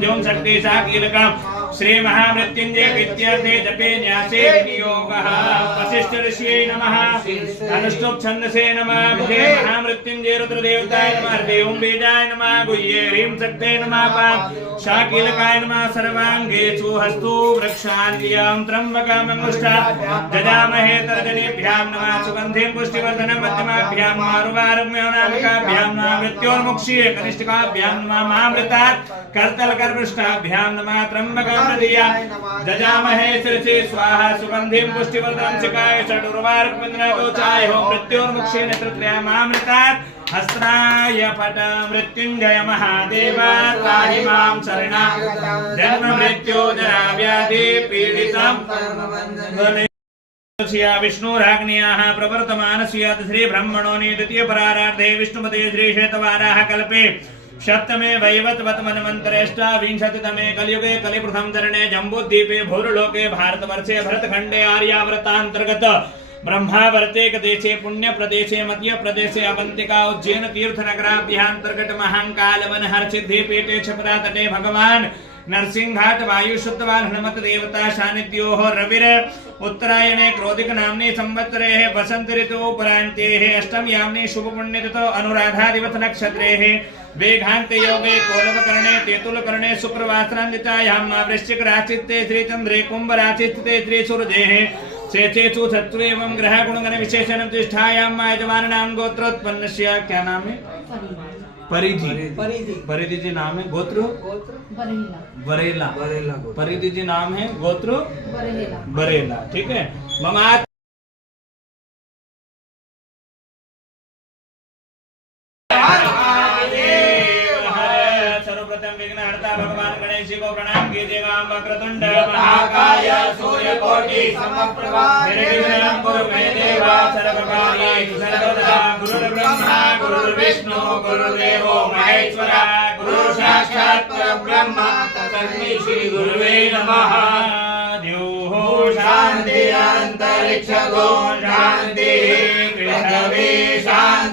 जों शक्ति साकीलकम् श्री महामृत्युंजय विद्यार्थे जपे न्यासे विनियोगः वशिष्ठ ऋषिये नमः अनुष्टुप छंदसे नमः मुखे महामृत्युंजय रुद्र देवताय नमः देवं बीजाय नमः गुह्ये ह्रीं शक्ते नमः पां शाकीलकाय नमः सर्वांगे सुहस्तु वृक्षान्वियां त्र्यंबकमंगुष्ठा ददामहे तर्जनेभ्यां नमः सुगन्धिं पुष्टिवर्धनं मध्यमाभ्यां मारुवारुम्योनामिकाभ्यां नमः मृत्योर्मुक्षीये कनिष्ठिकाभ्यां नमः महामृतात् कर्तलकर्मृष्टाभ्यां नमः त्र्यंबकं ददामहे शिरसि स्वाहा सुगंधिं पुष्टिवर्धनं शिखाय षडुर्वारुकमिन्द्रगोचाय हो मृत्योर्मुक्षे नेत्रत्रयमामृतात् हस्त्राय पट मृत्युंजय महादेव त्राहि मां शरणं जन्म मृत्यु जरा व्याधि पीडितं विष्णुराग्न्याः प्रवर्तमानस्य श्री ब्रह्मणोनि द्वितीय परारार्धे विष्णुपते श्री श्वेतवाराह कल्पे सप्तमे वैवत्वतमन्वन्तरेष्टाविंशतितमे कलियुगे कलिप्रथम चरणे जम्बूद्वीपे भूर्लोके भारतवर्षे भरतखण्डे आर्यावर्तान्तर्गत ब्रह्मावर्ते देशे पुण्यप्रदेशे मध्यप्रदेशे अवंतिका उज्जैन तीर्थनगराभ्यन्तर्गत महाकालवन हरसिद्धिपीठे छपरातटे भगवान् नरसिंहघाट वायु शुद्धवान हनुमत देवता सानिध्योः रविर उत्तरायणे क्रोधिक नाम्नि संवत्सरे वसंत ऋतु परान्ते अष्टम याम्नि शुभ पुण्य ऋतौ अनुराधा दिवस नक्षत्रे वेघान्ते योगे कोलवकर्णे तेतुलकर्णे शुक्रवासरान्वितायां वृश्चिक राशिस्थे श्रीचन्द्रे कुंभ राशिस्थे श्री सूर्ये शेषेषु सत्त्व एवं ग्रह गुणगण विशेषण तिष्ठायां यजमानानां गोत्रोत्पन्नस्य क्या नाम है परिधि परिधि जी नाम है गोत्र बरेला परिधि जी नाम है गोत्र बरेला ठीक है ममा सर्वप्रथम विघ्नहर्ता भगवान गणेश जी को प्रणाम कीजिएगा वक्रतुंड महाकाय सूर्यकोटि समप्रभा निर्विघ्नं कुरु मे देव सर्वकार्येषु सर्वदा गुरुर्ब्रह्मा गुरुर्विष्णु गुरुर्देवो महेश्वरा गुरु साक्षात् परब्रह्म तस्मै श्री गुरुवे नमः द्योः शान्ति अन्तरिक्षगो शान्ति पृथिवी शान्ति